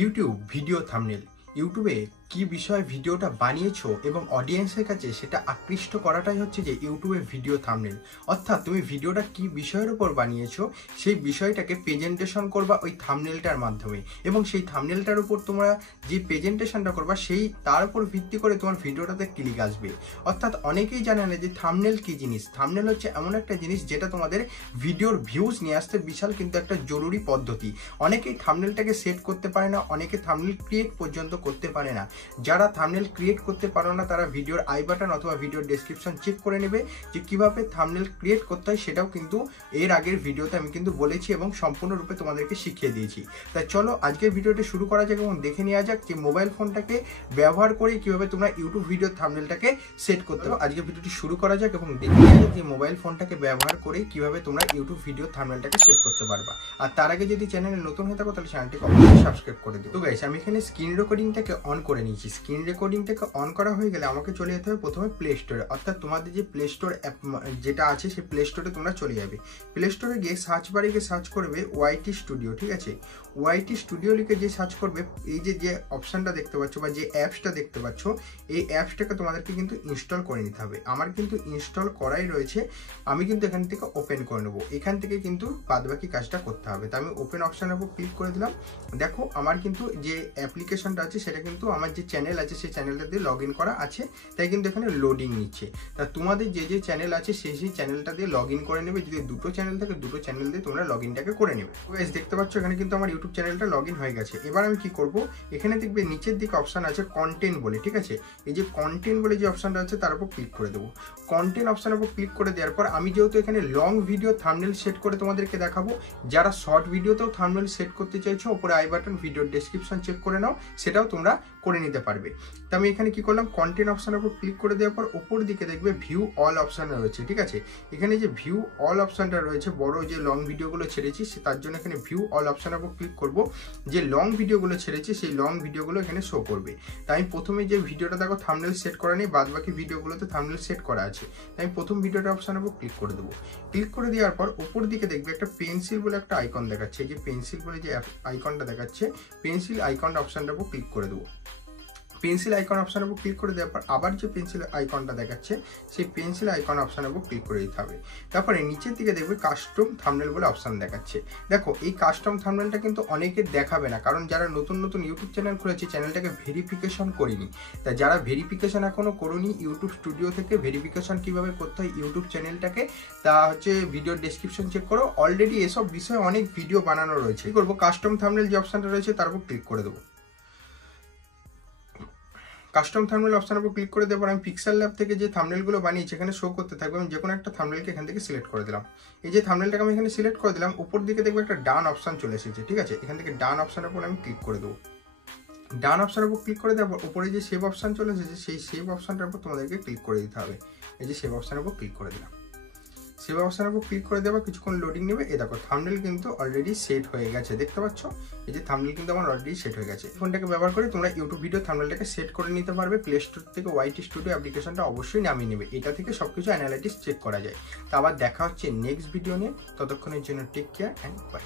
YouTube video thumbnail. ইউটিউবে কি বিষয়ে ভিডিওটা বানিয়েছো এবং অডিয়েন্সের কাছে সেটা আকৃষ্ট করাটাই হচ্ছে যে ইউটিউবের ভিডিও থাম্বনেল। অর্থাৎ তুমি ভিডিওটা কি বিষয়ের উপর বানিয়েছো সেই বিষয়টাকে প্রেজেন্টেশন করবা ওই থাম্বনেলটার মাধ্যমে, এবং সেই থাম্বনেলটার উপর তোমরা যে প্রেজেন্টেশনটা করবা সেই তার উপর ভিত্তি করে তোমার ভিডিওটাতে ক্লিক আসবে। অর্থাৎ অনেকেই জানে না যে থাম্বনেল কি জিনিস। থাম্বনেল হচ্ছে এমন একটা জিনিস যেটা তোমাদের ভিডিওর ভিউজ নিয়ে আসতে বিশাল কিন্তু একটা জরুরি পদ্ধতি। অনেকেই থাম্বনেলটাকে সেট করতে পারে না, অনেকে থাম্বনেল ক্রিয়েট পর্যন্ত করতে পারে না। যারা থাম্বনেল ক্রিয়েট করতে পারো না তারা ভিডিওর আই বাটন অথবা ভিডিওর ডেসক্রিপশন চেক করে নেবে যে কিভাবে থাম্বনেল ক্রিয়েট করতে হয়। সেটাও কিন্তু এর আগের ভিডিওতে আমি কিন্তু বলেছি এবং সম্পূর্ণরূপে তোমাদেরকে শিখিয়ে দিয়েছি। তাই চলো আজকের ভিডিওটি শুরু করা যাক এবং দেখে নেওয়া যাক যে মোবাইল ফোনটাকে ব্যবহার করে কিভাবে তোমরা ইউটিউব ভিডিও থাম্বনেলটাকে সেট করতে পারো। আজকের ভিডিওটি শুরু করা যাক এবং দেখে নেওয়া যাক যে মোবাইল ফোনটাকে ব্যবহার করে কিভাবে তোমরা ইউটিউব ভিডিও থাম্বনেলটাকে সেট করতে পারবা। আর তার আগে যদি চ্যানেলে নতুন হয়ে থাকো তাহলে চ্যানেলটিকে অবশ্যই সাবস্ক্রাইব করে দিও। তো গাইস, আমি এখানে স্ক্রিন রেকর্ডিংটাকে অন করে নিয়েছি। স্ক্রিন রেকর্ডিংটাকে অন করা হয়ে গেলে আমাকে চলে যেতে হবে প্রথমে প্লে স্টোরে। অর্থাৎ তোমাদের যে প্লে স্টোর অ্যাপ যেটা আছে সেই প্লে স্টোরে তোমরা চলে যাবে। প্লে স্টোরে গিয়ে সার্চ বারে গিয়ে সার্চ করবে ওয়াইটি স্টুডিও। ঠিক আছে, ওয়াইটি স্টুডিও লিখে যে সার্চ করবে, এই যে অপশানটা দেখতে পাচ্ছ বা যে অ্যাপসটা দেখতে পাচ্ছ, এই অ্যাপসটাকে তোমাদেরকে কিন্তু ইনস্টল করে নিতে হবে। আমার কিন্তু ইনস্টল করাই রয়েছে, আমি কিন্তু এখান থেকে ওপেন করে নেবো। এখান থেকে কিন্তু বাদবাকি কাজটা করতে হবে। তো আমি ওপেন অপশানের উপর ক্লিক করে দিলাম। দেখো আমার কিন্তু যে অ্যাপ্লিকেশনটা আছে সেটা কিন্তু আমার যে চ্যানেল আছে সেই চ্যানেলটা দিয়ে লগ ইন করা আছে, তাই কিন্তু এখানে লোডিং নিচ্ছে। তা তোমাদের যে চ্যানেল আছে সেই চ্যানেলটা দিয়ে লগ ইন করে নেবে। যদি দুটো চ্যানেল থাকে দুটো চ্যানেল দিয়ে তোমরা লগ ইনটাকে করে নেবে। দেখতে পাচ্ছ এখানে কিন্তু আমার ইউটিউব চ্যানেলটা লগ ইন হয়ে গেছে। এবার আমি কি করব, এখানে দেখবে নিচের দিকে অপশান আছে কন্টেন্ট বলে। ঠিক আছে, এই যে কন্টেন্ট বলে যে অপশানটা আছে তার উপর ক্লিক করে দেবো। কন্টেন্ট অপশানের উপর ক্লিক করে দেওয়ার পর আমি যেহেতু এখানে লং ভিডিও থাম্বনেল সেট করে তোমাদেরকে দেখাবো, যারা শর্ট ভিডিওতেও থাম্বনেল সেট করতে চাইছো উপরে আই বাটন ভিডিওর ডেসক্রিপশন চেক করে নাও, সেটাও তোমরা করে নিতে পারবে। তো আমি এখানে কি করলাম, কন্টেন্ট অপশানের উপর ক্লিক করে দেওয়ার পর উপর দিকে দেখবে ভিউ অল অপশান রয়েছে। ঠিক আছে, এখানে যে ভিউ অল অপশানটা রয়েছে, বড় যে লং ভিডিওগুলো ছেড়েছি তার জন্য এখানে ভিউ অল অপশানের উপর ক্লিক করব। যে লং ভিডিওগুলো ছেড়েছি সেই লং ভিডিওগুলো এখানে শো করবে। তাই আমি প্রথমে যে ভিডিওটা দেখো থাম্বনেল সেট করা নেই, বাদ বাকি ভিডিওগুলোতে থাম্বনেল সেট করা আছে। তাই আমি প্রথম ভিডিওটা অপশানের উপর ক্লিক করে দেবো। ক্লিক করে দেওয়ার পর উপর দিকে দেখবে একটা পেন্সিল বলে একটা আইকন দেখাচ্ছে। এই যে পেন্সিল বলে যে আইকনটা দেখাচ্ছে, পেন্সিল আইকনটা অপশানটার উপর ক্লিক করে দেবো। পেন্সিল আইকন অপশানের উপর ক্লিক করে দেওয়ার পর আবার যে পেন্সিল আইকনটা দেখাচ্ছে সেই পেন্সিল আইকন অপশানের উপর ক্লিক করে দিতে হবে। তারপরে নিচের দিকে দেখবে কাস্টম থাম্বনেল বলে অপশান দেখাচ্ছে। দেখো এই কাস্টম থাম্বনেলটা কিন্তু অনেকে দেখাবে না, কারণ যারা নতুন নতুন ইউটিউব চ্যানেল খুলেছে চ্যানেলটাকে ভেরিফিকেশন করিনি। তাই যারা ভেরিফিকেশন এখনো করোনি, ইউটিউব স্টুডিও থেকে ভেরিফিকেশন কিভাবে করতে হয় ইউটিউব চ্যানেলটাকে, তা হচ্ছে ভিডিওর ডেসক্রিপশন চেক করো। অলরেডি এসব বিষয়ে অনেক ভিডিও বানানো রয়েছে। কি করবো, কাস্টম থাম্বনেল যে অপশানটা রয়েছে তার উপর ক্লিক করে দেবো। কাস্টম থাম্বনেল অপশানের উপর ক্লিক করে দেওয়ার পর আমি পিক্সেল ল্যাব থেকে যে থাম্বনেলগুলো বানিয়েছি এখানে শো করতে থাকবে। আমি যে কোনো একটা থাম্বনেলকে এখান থেকে সিলেক্ট করে দিলাম। এই যে থাম্বনেলটাকে আমি এখানে সিলেক্ট করে দিলাম, উপর দিকে দেখবে একটা ডান অপশান চলে এসেছে। ঠিক আছে, এখান থেকে ডান অপশানের উপর আমি ক্লিক করে দেবো। ডান অপশানের উপর ক্লিক করে দেওয়ার পর উপরে যে সেভ অপশান চলে এসেছে সেই সেভ অপশানটার উপর তোমাদেরকে ক্লিক করে দিতে হবে। এই যে সেভ অপশানের উপর ক্লিক করে দিলাম। সেভ অপশানের উপর ক্লিক করে দেওয়া কিছুক্ষণ লোডিং নেবে। এই দেখো থাম্বনেল কিন্তু অলরেডি সেট হয়ে গেছে, দেখতে পাচ্ছ। এই যে থাম্বনেল কিন্তু আমার অলরেডি সেট হয়ে গেছে। ফোনটাকে ব্যবহার করে তোমরা ইউটিউব ভিডিও থাম্বনেলটাকে সেট করে নিতে পারবে। প্লে স্টোর থেকে ওয়াইটি স্টুডিও অ্যাপ্লিকেশনটা অবশ্যই নামিয়ে নেবে, এটা থেকে সবকিছু অ্যানালাইটিক্স চেক করা যায়। তো আবার দেখা হচ্ছে নেক্সট ভিডিও নিয়ে, ততক্ষণের জন্য টেক কেয়ার অ্যান্ড বাই।